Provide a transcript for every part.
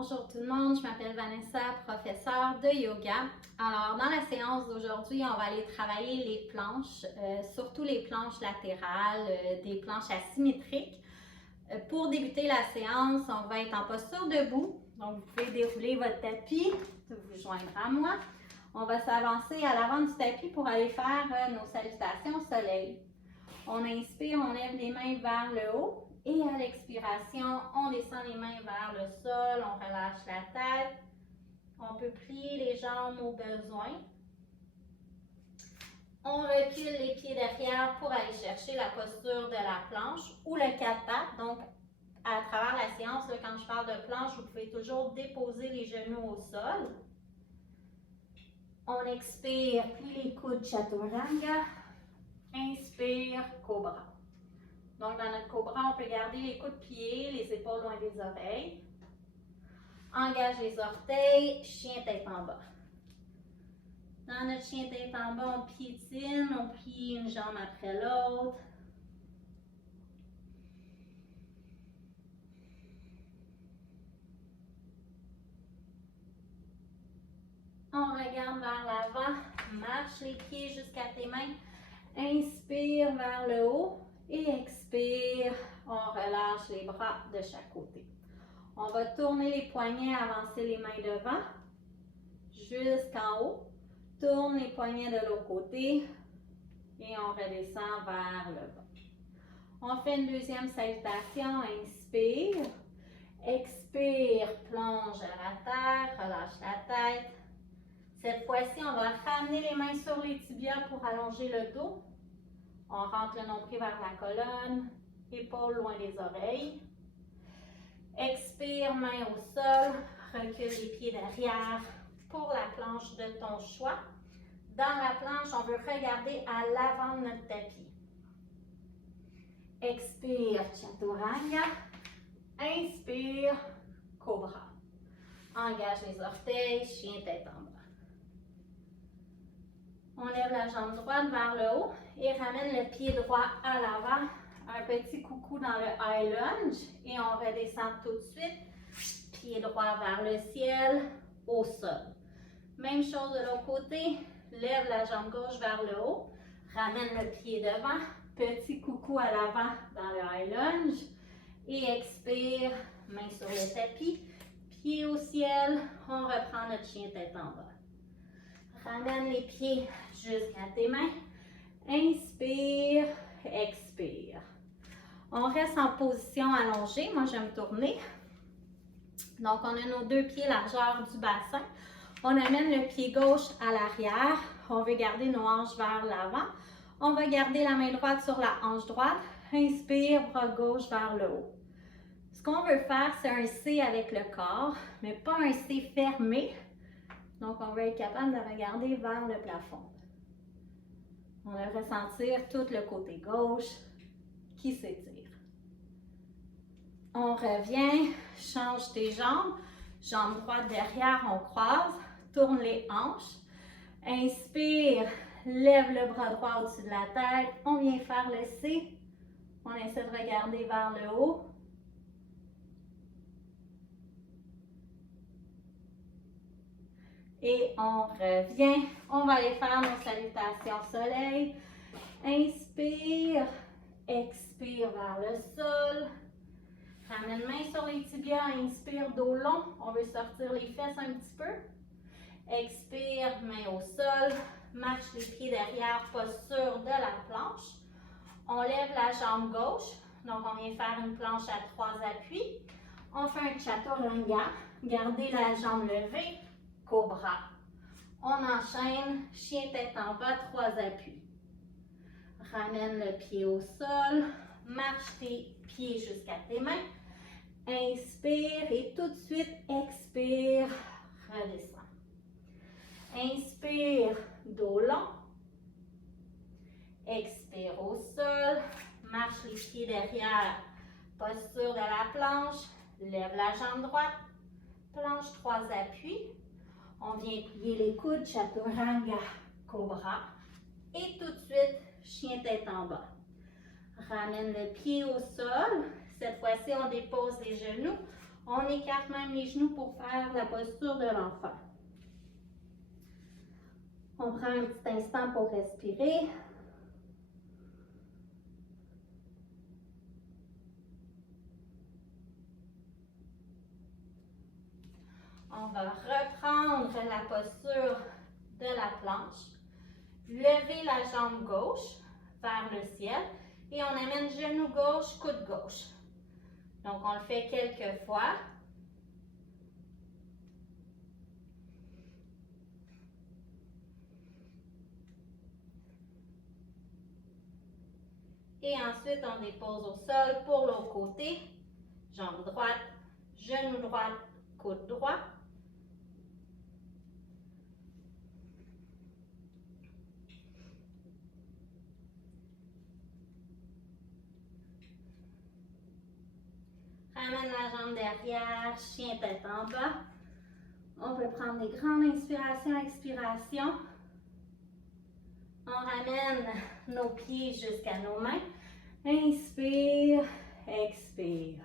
Bonjour tout le monde, je m'appelle Vanessa, professeure de yoga. Alors, dans la séance d'aujourd'hui, on va aller travailler les planches, surtout les planches latérales, des planches asymétriques. Pour débuter la séance, on va être en posture debout. Donc, vous pouvez dérouler votre tapis, vous joindre à moi. On va s'avancer à l'avant du tapis pour aller faire nos salutations au soleil. On inspire, on lève les mains vers le haut. Et à l'expiration, on descend les mains vers le sol, on relâche la tête. On peut plier les jambes au besoin. On recule les pieds derrière pour aller chercher la posture de la planche ou le 4 pattes. Donc, à travers la séance, là, quand je parle de planche, vous pouvez toujours déposer les genoux au sol. On expire, plie les coudes, chaturanga. Inspire, cobra. Donc, dans notre cobra, on peut garder les coudes pliés, les épaules loin des oreilles. Engage les orteils, chien tête en bas. Dans notre chien tête en bas, on piétine, on plie une jambe après l'autre. On regarde vers l'avant, marche les pieds jusqu'à tes mains. Inspire vers le haut et expire, on relâche les bras de chaque côté. On va tourner les poignets, avancer les mains devant, jusqu'en haut. Tourne les poignets de l'autre côté et on redescend vers le bas. On fait une deuxième salutation, inspire. Expire, plonge à la terre, relâche la tête. Cette fois-ci, on va ramener les mains sur les tibias pour allonger le dos. On rentre le nombril vers la colonne, épaules loin des oreilles. Expire, main au sol, recule les pieds derrière pour la planche de ton choix. Dans la planche, on veut regarder à l'avant de notre tapis. Expire, chaturanga. Inspire, cobra. Engage les orteils, chien tête en bas. On lève la jambe droite vers le haut et ramène le pied droit à l'avant. Un petit coucou dans le high lunge et on redescend tout de suite. Pied droit vers le ciel, au sol. Même chose de l'autre côté. Lève la jambe gauche vers le haut. Ramène le pied devant. Petit coucou à l'avant dans le high lunge. Et expire, main sur le tapis. Pied au ciel. On reprend notre chien tête en bas. Ramène les pieds jusqu'à tes mains. Inspire, expire. On reste en position allongée. Moi, je vais me tourner. Donc, on a nos deux pieds largeur du bassin. On amène le pied gauche à l'arrière. On veut garder nos hanches vers l'avant. On va garder la main droite sur la hanche droite. Inspire, bras gauche vers le haut. Ce qu'on veut faire, c'est un C avec le corps, mais pas un C fermé. Donc, on va être capable de regarder vers le plafond. On va ressentir tout le côté gauche qui s'étire. On revient, change tes jambes. Jambe droite derrière, on croise, tourne les hanches. Inspire, lève le bras droit au-dessus de la tête. On vient faire le C. On essaie de regarder vers le haut. Et on revient. On va aller faire nos salutations soleil. Inspire, expire vers le sol. Ramène main sur les tibias, inspire, dos long. On veut sortir les fesses un petit peu. Expire, main au sol. Marche les pieds derrière, posture de la planche. On lève la jambe gauche. Donc, on vient faire une planche à 3 appuis. On fait un chaturanga. Gardez la jambe levée. Cobra. On enchaîne, chien tête en bas, 3 appuis. Ramène le pied au sol. Marche tes pieds jusqu'à tes mains. Inspire et tout de suite, expire, redescend. Inspire, dos long. Expire au sol. Marche les pieds derrière. Posture de la planche. Lève la jambe droite. Planche 3 appuis. On vient plier les coudes, chaturanga, cobra. Et tout de suite, chien tête en bas. Ramène le pied au sol. Cette fois-ci, on dépose les genoux. On écarte même les genoux pour faire la posture de l'enfant. On prend un petit instant pour respirer. On va reprendre la posture de la planche. Lever la jambe gauche vers le ciel et on amène genou gauche, coude gauche. Donc, on le fait quelques fois. Et ensuite, on dépose au sol pour l'autre côté. Jambe droite, genou droit, coude droit. Ramène la jambe derrière, chien tête en bas. On peut prendre des grandes inspirations, expirations. On ramène nos pieds jusqu'à nos mains. Inspire, expire.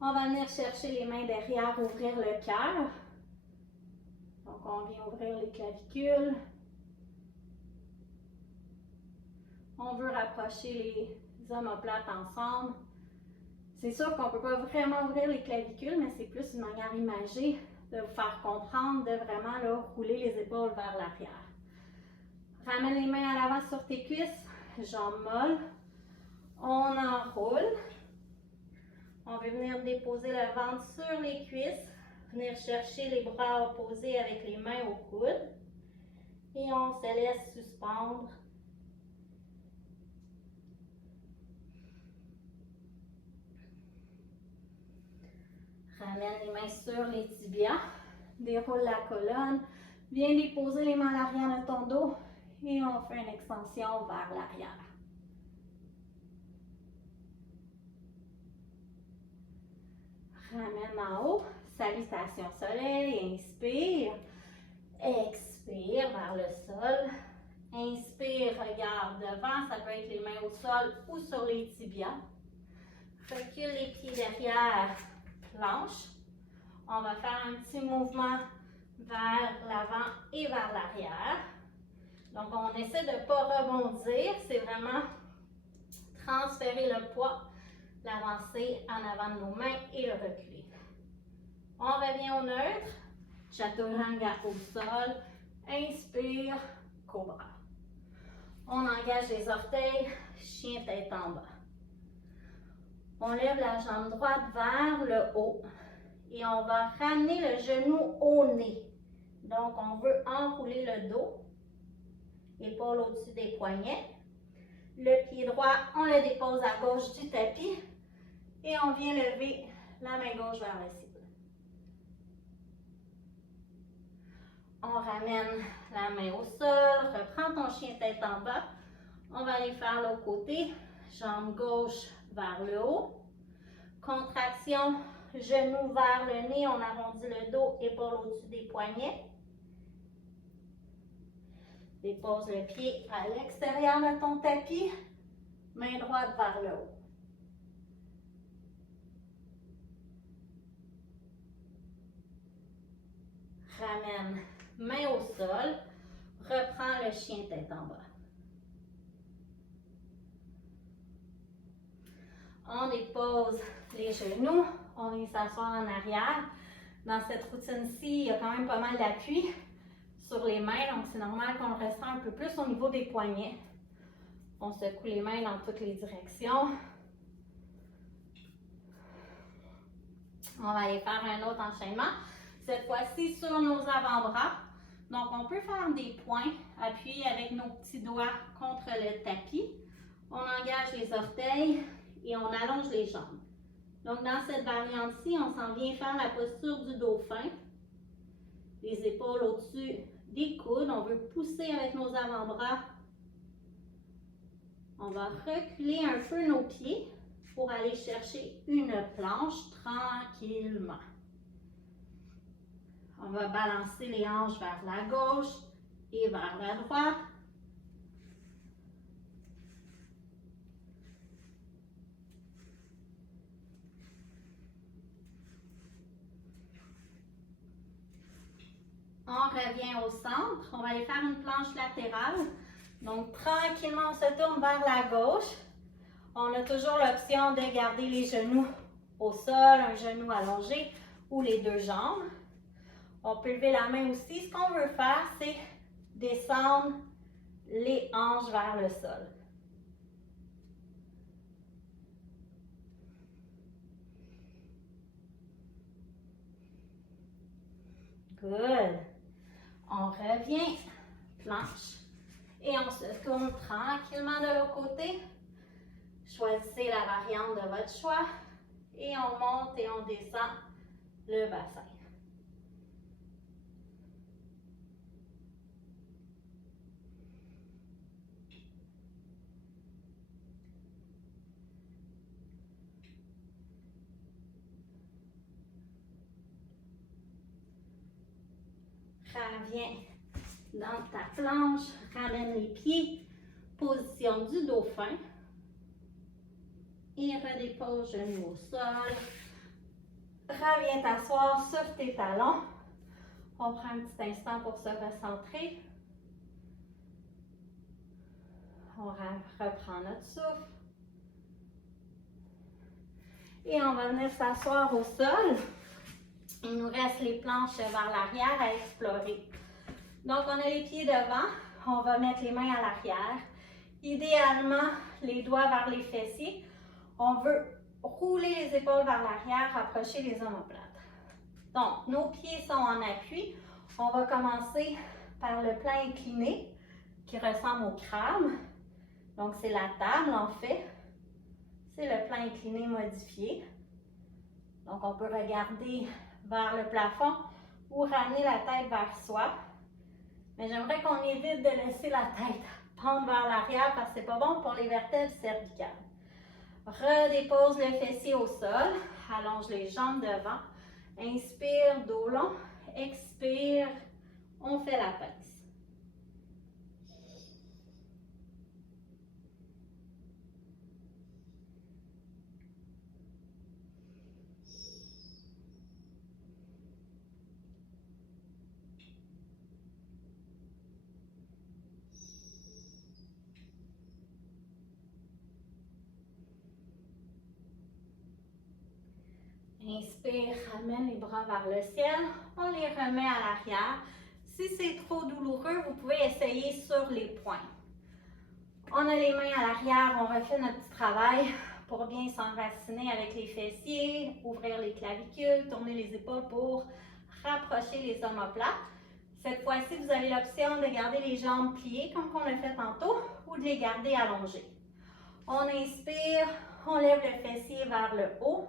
On va venir chercher les mains derrière, ouvrir le cœur. Donc, on vient ouvrir les clavicules. On veut rapprocher les omoplates ensemble. C'est sûr qu'on ne peut pas vraiment ouvrir les clavicules, mais c'est plus une manière imagée de vous faire comprendre, de vraiment là, rouler les épaules vers l'arrière. Ramène les mains à l'avant sur tes cuisses, jambes molles. On enroule. On va venir déposer le ventre sur les cuisses, venir chercher les bras opposés avec les mains au coude. Et on se laisse suspendre. Ramène les mains sur les tibias, déroule la colonne, viens déposer les mains à l'arrière de ton dos et on fait une extension vers l'arrière. Ramène en haut, salutation soleil, inspire, expire vers le sol, inspire, regarde devant, ça peut être les mains au sol ou sur les tibias. Recule les pieds derrière, planche. On va faire un petit mouvement vers l'avant et vers l'arrière. Donc, on essaie de ne pas rebondir, c'est vraiment transférer le poids, l'avancer en avant de nos mains et le reculer. On revient au neutre, chaturanga au sol, inspire, cobra. On engage les orteils, chien tête en bas. On lève la jambe droite vers le haut et on va ramener le genou au nez. Donc, on veut enrouler le dos, épaule au-dessus des poignets. Le pied droit, on le dépose à gauche du tapis et on vient lever la main gauche vers le ciel. On ramène la main au sol, reprends ton chien tête en bas. On va aller faire l'autre côté, jambe gauche vers le haut. Contraction, genou vers le nez, on arrondit le dos, épaule au-dessus des poignets. Dépose le pied à l'extérieur de ton tapis, main droite vers le haut. Ramène main au sol, reprends le chien tête en bas. On dépose les genoux, on vient s'asseoir en arrière. Dans cette routine-ci, il y a quand même pas mal d'appui sur les mains, donc c'est normal qu'on le ressent un peu plus au niveau des poignets. On secoue les mains dans toutes les directions. On va aller faire un autre enchaînement. Cette fois-ci sur nos avant-bras. Donc, on peut faire des points appuyés avec nos petits doigts contre le tapis. On engage les orteils et on allonge les jambes. Donc, dans cette variante-ci, on s'en vient faire la posture du dauphin. Les épaules au-dessus des coudes. On veut pousser avec nos avant-bras. On va reculer un peu nos pieds pour aller chercher une planche tranquillement. On va balancer les hanches vers la gauche et vers la droite. On revient au centre. On va aller faire une planche latérale. Donc, tranquillement, on se tourne vers la gauche. On a toujours l'option de garder les genoux au sol, un genou allongé ou les deux jambes. On peut lever la main aussi. Ce qu'on veut faire, c'est descendre les hanches vers le sol. Good. On revient, planche. Et on se tourne tranquillement de l'autre côté. Choisissez la variante de votre choix. Et on monte et on descend le bassin. Reviens dans ta planche, ramène les pieds, position du dauphin et redépose genoux au sol. Reviens t'asseoir sur tes talons. On prend un petit instant pour se recentrer. On reprend notre souffle. Et on va venir s'asseoir au sol. Il nous reste les planches vers l'arrière à explorer. Donc, on a les pieds devant. On va mettre les mains à l'arrière. Idéalement, les doigts vers les fessiers. On veut rouler les épaules vers l'arrière, rapprocher les omoplates. Donc, nos pieds sont en appui. On va commencer par le plan incliné qui ressemble au crâne. Donc, c'est la table en fait. C'est le plan incliné modifié. Donc, on peut regarder vers le plafond ou ramener la tête vers soi. Mais j'aimerais qu'on évite de laisser la tête pendre vers l'arrière parce que c'est pas bon pour les vertèbres cervicales. Redépose le fessier au sol. Allonge les jambes devant. Inspire, dos long. Expire. On fait la pince. Inspire, ramène les bras vers le ciel. On les remet à l'arrière. Si c'est trop douloureux, vous pouvez essayer sur les poings. On a les mains à l'arrière, on refait notre petit travail pour bien s'enraciner avec les fessiers, ouvrir les clavicules, tourner les épaules pour rapprocher les omoplates. Cette fois-ci, vous avez l'option de garder les jambes pliées comme on l'a fait tantôt ou de les garder allongées. On inspire, on lève le fessier vers le haut.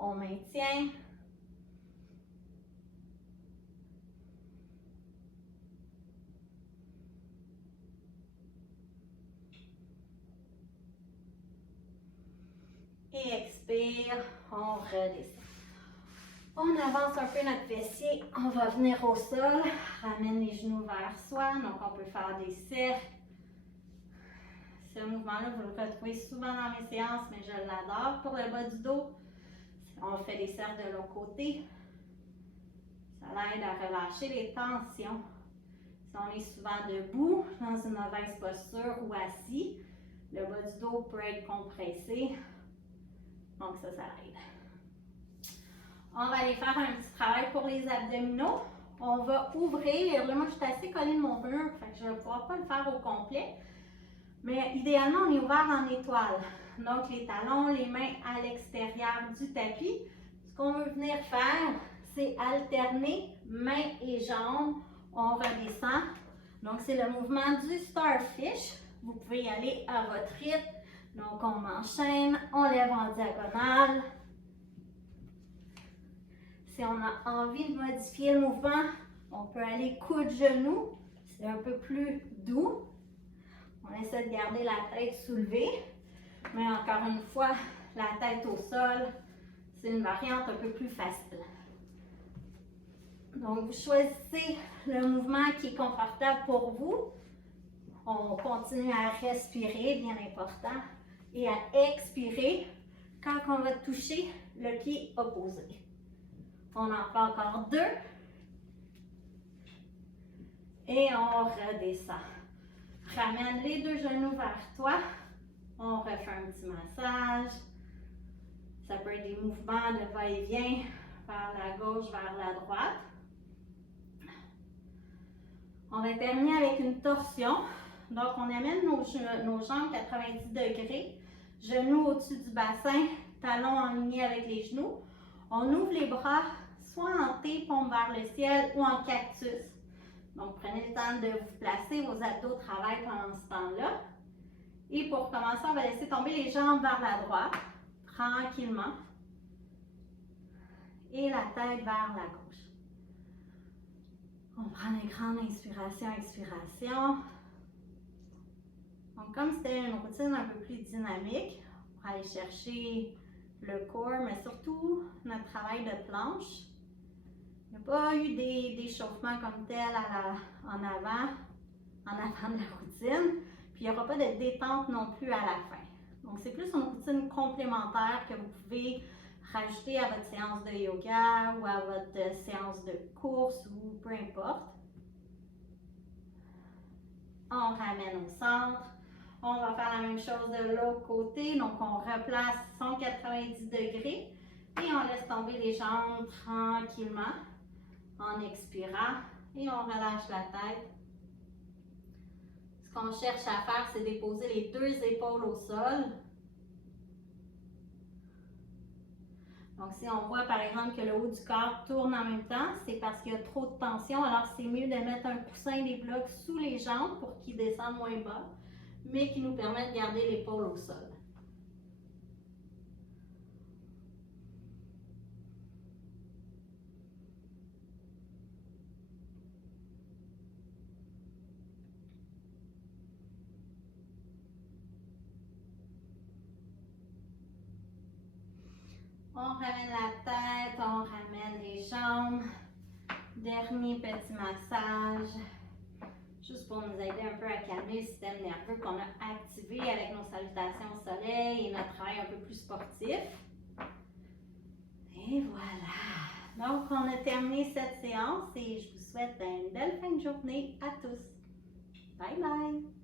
On maintient. Et expire, on redescend. On avance un peu notre fessier, on va venir au sol, ramène les genoux vers soi, donc on peut faire des cercles. Ce mouvement-là, vous le retrouvez souvent dans mes séances, mais je l'adore pour le bas du dos. On fait des cercles de l'autre côté. Ça aide à relâcher les tensions. Si on est souvent debout, dans une mauvaise posture ou assis, le bas du dos peut être compressé. Donc ça aide. On va aller faire un petit travail pour les abdominaux. On va ouvrir. Là, moi, je suis assez collée de mon mur, fait que je ne vais pouvoir pas le faire au complet. Mais idéalement, on est ouvert en étoile. Donc, les talons, les mains à l'extérieur du tapis. Ce qu'on veut venir faire, c'est alterner mains et jambes. On redescend. Donc, c'est le mouvement du starfish. Vous pouvez y aller à votre rythme. Donc, on enchaîne, on lève en diagonale. Si on a envie de modifier le mouvement, on peut aller coude-genou. C'est un peu plus doux. On essaie de garder la tête soulevée. Mais encore une fois, la tête au sol, c'est une variante un peu plus facile. Donc, vous choisissez le mouvement qui est confortable pour vous. On continue à respirer, bien important, et à expirer quand on va toucher le pied opposé. On en fait encore 2. Et on redescend. Ramène les deux genoux vers toi. On refait un petit massage. Ça peut être des mouvements de va-et-vient vers la gauche, vers la droite. On va terminer avec une torsion. Donc, on amène nos jambes 90 degrés, genoux au-dessus du bassin, talons alignés avec les genoux. On ouvre les bras, soit en T, paume vers le ciel, ou en cactus. Donc, prenez le temps de vous placer, vos abdos travaillent pendant ce temps-là. Et pour commencer, on va laisser tomber les jambes vers la droite, tranquillement. Et la tête vers la gauche. On prend une grande inspiration, expiration. Donc, comme c'était une routine un peu plus dynamique, on va aller chercher le corps, mais surtout notre travail de planche. Il n'y a pas eu d'échauffement comme tel en avant de la routine. Puis, il n'y aura pas de détente non plus à la fin. Donc, c'est plus une routine complémentaire que vous pouvez rajouter à votre séance de yoga ou à votre séance de course ou peu importe. On ramène au centre. On va faire la même chose de l'autre côté. Donc, on replace 190 degrés et on laisse tomber les jambes tranquillement en expirant et on relâche la tête. Ce qu'on cherche à faire, c'est déposer les deux épaules au sol. Donc, si on voit par exemple que le haut du corps tourne en même temps, c'est parce qu'il y a trop de tension. Alors, c'est mieux de mettre un coussin des blocs sous les jambes pour qu'ils descendent moins bas, mais qui nous permettent de garder l'épaule au sol. On ramène la tête, on ramène les jambes. Dernier petit massage, juste pour nous aider un peu à calmer le système nerveux qu'on a activé avec nos salutations au soleil et notre travail un peu plus sportif. Et voilà. Donc, on a terminé cette séance et je vous souhaite une belle fin de journée à tous. Bye bye!